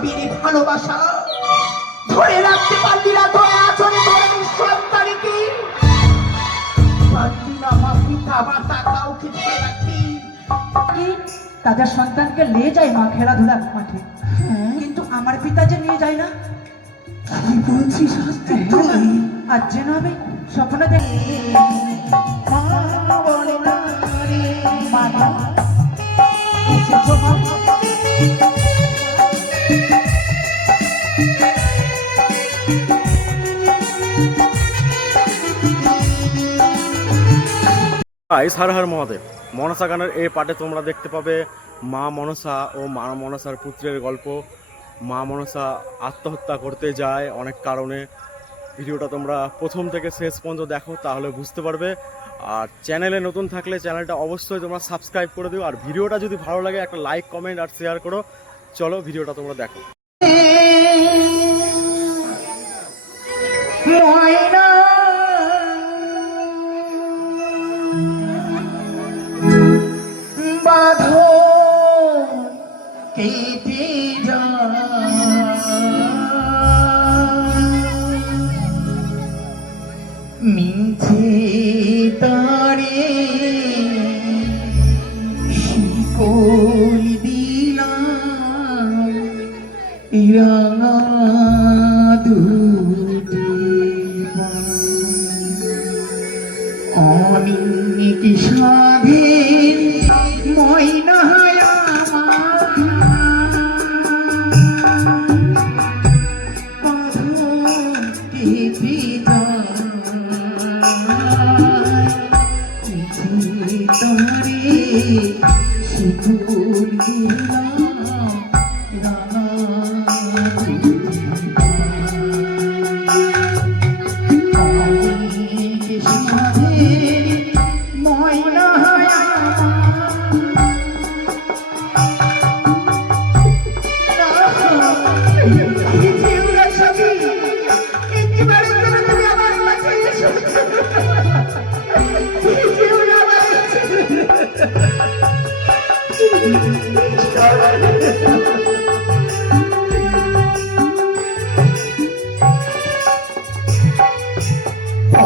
স্বামীর ভালোবাসা। ধরে রাখতে পারবি না তোর আচরে তোর সন্তানকে পারবি না মা পিতা মাতা কাউকে ধরে রাখতে কি তাদের সন্তানকে নিয়ে যায় মা খেলাধুলার মাঠে। হ্যাঁ। কিন্তু আমার পিতা যে নিয়ে যায় না? কি বলছিস তুই? আর যেন আমি স্বপ্ন দেখি মা মা? গাইস হর হর মহাদেব। মনসা গানের এই পাটে তোমরা দেখতে পাবে মা মনসা ও মা মনসার পুত্রের গল্প। মা মনসা আত্মহত্যা করতে যায় অনেক কারণে। ভিডিওটা তোমরা প্রথম থেকে শেষ পর্যন্ত দেখো, তাহলে বুঝতে পারবে। আর চ্যানেলে নতুন থাকলে চ্যানেলটা অবশ্যই তোমরা সাবস্ক্রাইব করে দিও। আর ভিডিওটা যদি ভালো লাগে, একটা লাইক, কমেন্ট আর শেয়ার করো। চলো ভিডিওটা তোমরা দেখো। বাঁধো কেটে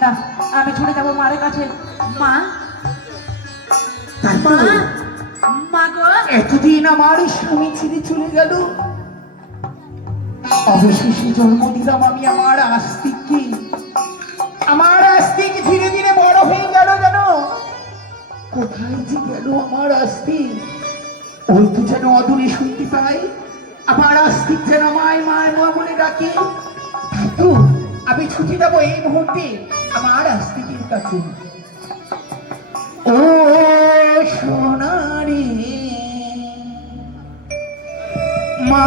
না আমি ছুটে যাব মারের কাছে। মা? গো? এতদিন আমার স্বামী ছেড়ে চলে গেল। অবশেষে জন্ম দিলাম আমি আমার আস্তিককে। আমার আস্তিক ধীরে ধীরে বড় হয়ে গেল যেন। কোথায় যে গেল আমার আস্তিক? ওই তো যেন অদূরে শুনতে পাই। আমার আস্তিক যেন আমায় মায় মা বলে ডাকে। আমি ছুটি দেবো এই মুহূর্তে আমার আস্তিকের কাছে। ও সোনারি মা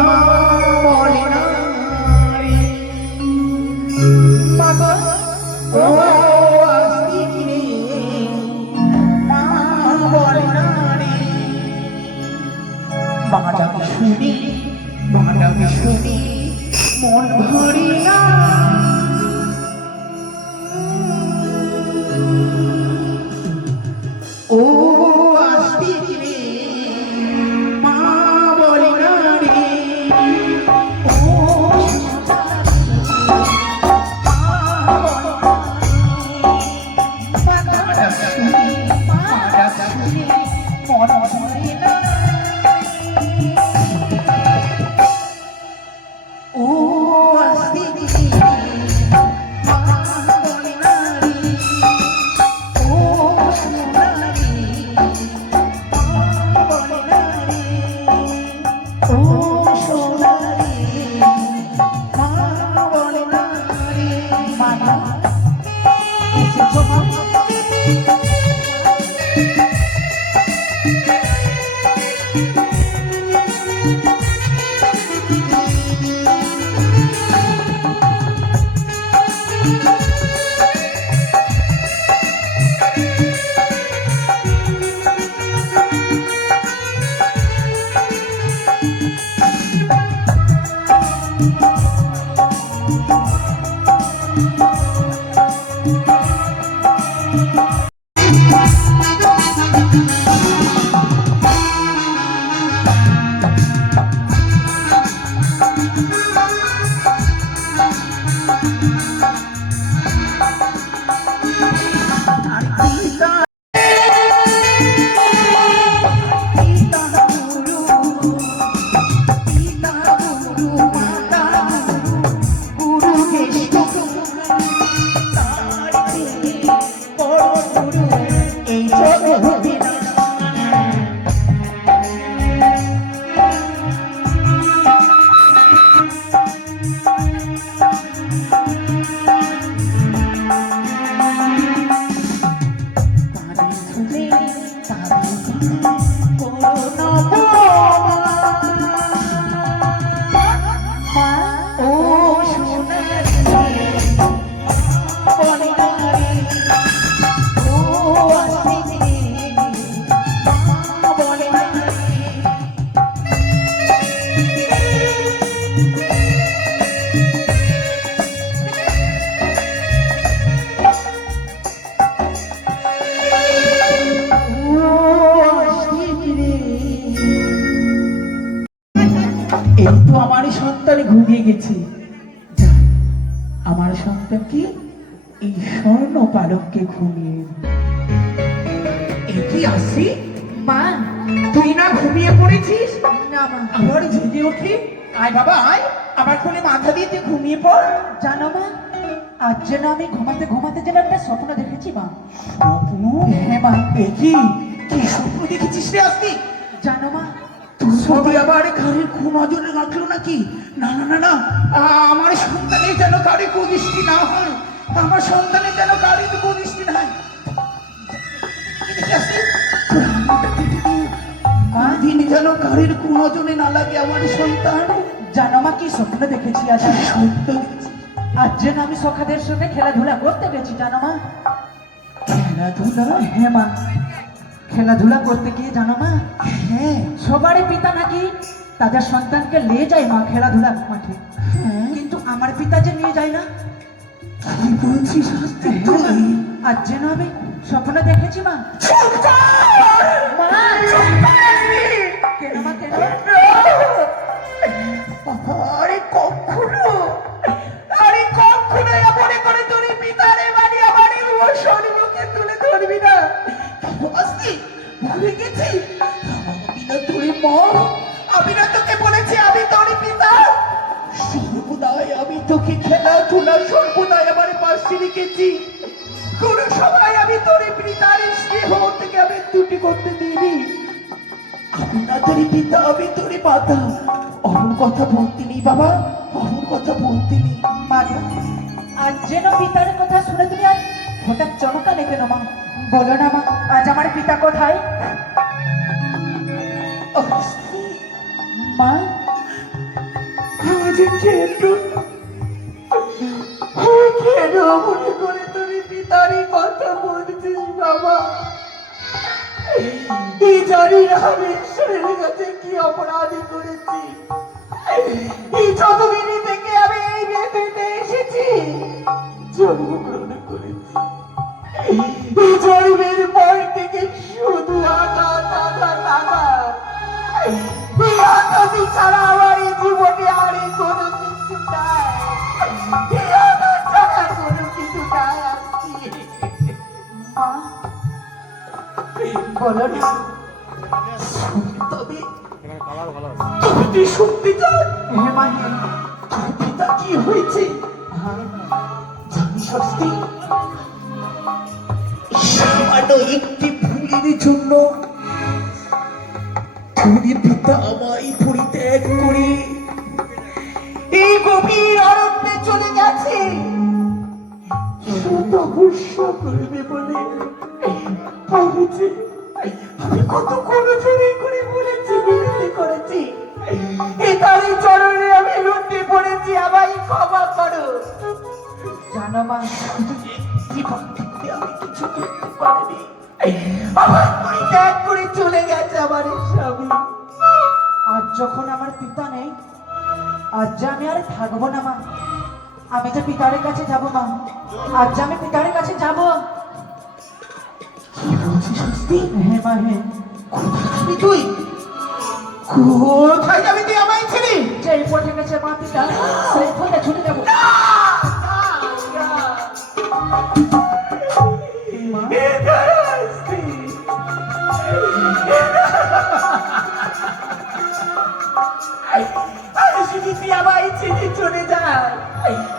তো আমার সন্তান ঘুমিয়ে গেছে। আমার সন্তানকে এই স্বর্ণ পালককে ঘুমিয়ে আয় বাবা আয়। আমার কোলে মাথা দিয়ে তুই ঘুমিয়ে পড়। জানো মা আজ যেন আমি ঘুমাতে ঘুমাতে যেন একটা স্বপ্ন দেখেছি মা। স্বপ্ন? হ্যাঁ মা। দেখি? কি স্বপ্ন দেখেছিস রে আসতি জানো মা সবই আবার ঘরের খুব নজরে রাখল নাকি? না না না না। আমার সন্তানের যেন কারি কুদৃষ্টি না হয়। আমার সন্তানের যেন কারি কুদৃষ্টি না হয় যেন কারির কুনজরে না লাগে আমার সন্তান। জানো মা কি স্বপ্ন দেখেছি আজ আমি? আজ যেন আমি সখাদের সঙ্গে খেলাধুলা করতে গেছি জানো মা। খেলাধুলা? হ্যাঁ মা। খেলাধুলা করতে গিয়ে জানো মা হ্যাঁ সবারই পিতা নাকি তাদের সন্তানকে নিয়ে যায় মা খেলাধুলা মাঠে। হ্যাঁ। কিন্তু আমার পিতা যে নিয়ে যায় না? কি বলছিস? আজ যেন আমি স্বপ্ন দেখেছি মা। আমি না তোকে বলেছি আমি তোর পিতা। সর্বদাই আমি তোকে খেলাধুলা আমার পাশে রেখেছি। কোনো সময় আমি তোর পিতার স্নেহ থেকে আমি দুটি করতে দিই মাতা অমন কথা বলতে নেই বাবা অমন কথা বলতে নেই। মা আজ যেন পিতার কথা শুনে তুমি আজ হঠাৎ চমকালে কেন মা। বলো না মা আজ আমার পিতা কোথায়? মা? আজ কেন কেন মনে করে তুমি পিতারই কথা বলছিস বাবা। এই জানি না আমি ঈশ্বরের কাছে কি অপরাধী করেছি। এই যতদিন থেকে আমি এই পৃথিবীতে এসেছি, জন্মগ্রহণ করেছি। এই জন্মের পর থেকে বলো না তবে তুই সত্যি চাস হে মা তোর পিতা কি হয়েছে? জানিস সামান্য একটি ভুলের জন্য তুমি পিতা আমায় পরিত্যাগ করে এই গভীর অরণ্যে চলে গেছে। তপস্যা করবে বলে, আমি আমি কত কোনজনই করে বলেছি বিরতি করেছি? এ তারই চরণে আমি লুটে পড়েছি, আমায় ক্ষমা করো। জানো মা আমি কিছু করতে পারিনি। আমার পরিত্যাগ করে চলে গেছে আমার স্বামী। আজ যখন আমার পিতা নেই, আজ আমি আর থাকব না মা। আমি যে পিতারের কাছে যাব মা। আজ আমি পিতারের কাছে যাব স্বস্তি হে কোথায় যাবি তুই? কোথায় যাবি তুই? আমায় ছেড়ে যেই পথে গেছে মা পিতা সেই পথে ছুটে যাব। চলে যায়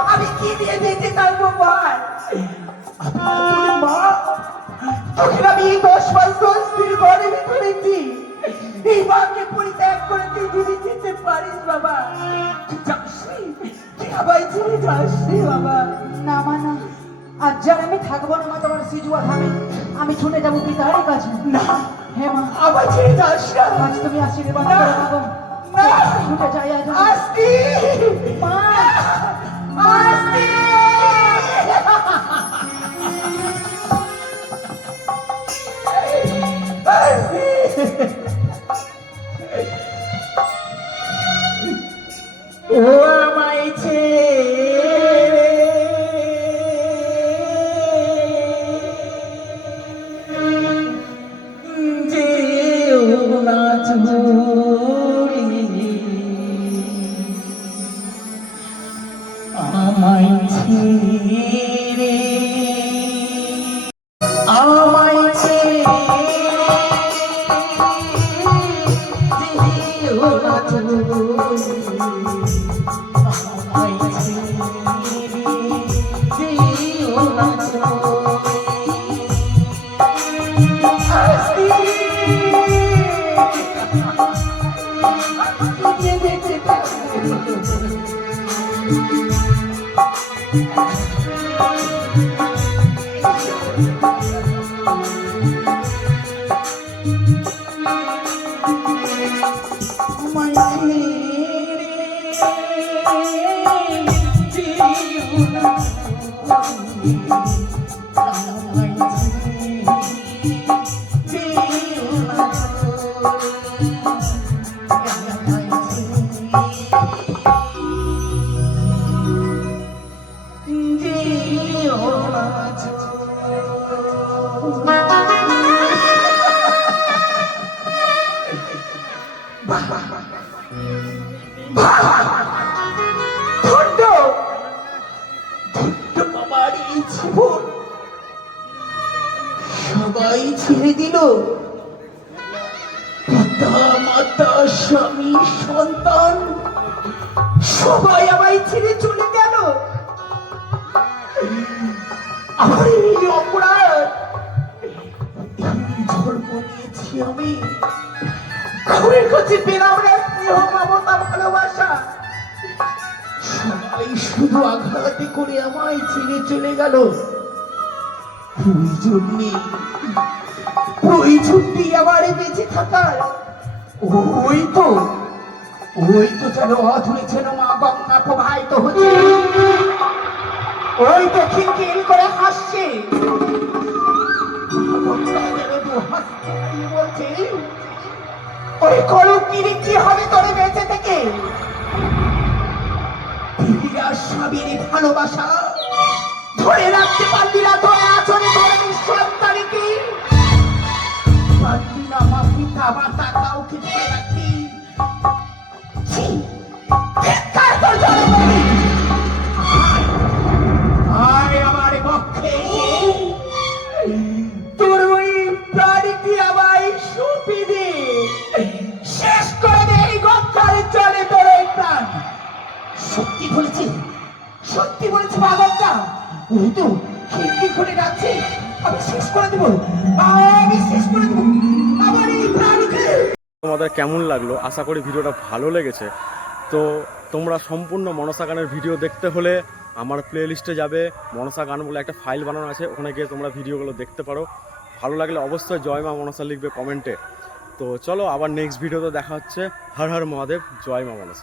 আমি কি দিয়ে বেঁচে থাকব বল? আমি না তোর মা তোকে আমি এই দশ মাস দশ দিন ঘরে করেছি এই মাকে পরিত্যাগ করে তুই যদি যেতে পারিস বাবা। যাসনি তুই আমায় ছেড়ে যাসনি বাবা। না মা না। আজ যার আমি থাকব না মা তোমার সিজুয়া ধামে আমি ছুটে যাব পিতারের কাছে। না। হে মা। আমায় ছেড়ে যাস না। আজ তুমি আশীর্বাদ করে না। ছুটে যাই আজ। মা। আমি ঘরের কাছে পেলাম না স্নেহ মমতা ভালোবাসা। সবাই শুধু আঘাতে করে আমায় ছেড়ে চলে গেল। প্রয়োজন নেই প্রয়োজন আমার বেঁচে থাকার। ওই তো ওই তো যেন অধুরে যেন মা গঙ্গা প্রবাহিত হচ্ছে। ওই তো খিলখিল করে হাসছে। ওই কলম কিরে কি হবে তোরে বেঁচে থেকে? পৃথিবীর স্বামীর ভালোবাসা ধরে রাখতে পারবি না তোর আচরণে তোর সন্তানকে পারবি না মা পিতা মাতা কাউকে ধরে রাখতে বাবাটা ওই তো খিড়কি খুলে আমি শেষ করে দেবো। আমি শেষ করে দেবো। আমার এই তোমাদের কেমন লাগল? আশা করি ভিডিওটা ভালো লেগেছে। তো তোমরা সম্পূর্ণ মনসা গানের ভিডিও দেখতে হলে আমার প্লে লিস্টে যাবে। মনসা গান বলে একটা ফাইল বানানো আছে। ওখানে গিয়ে তোমরা ভিডিওগুলো দেখতে পারো। ভালো লাগলে অবশ্যই জয় মা মনসা লিখবে কমেন্টে তো চলো, আবার নেক্সট ভিডিওতে দেখা হচ্ছে। হর হর মহাদেব, জয় মা মনসা।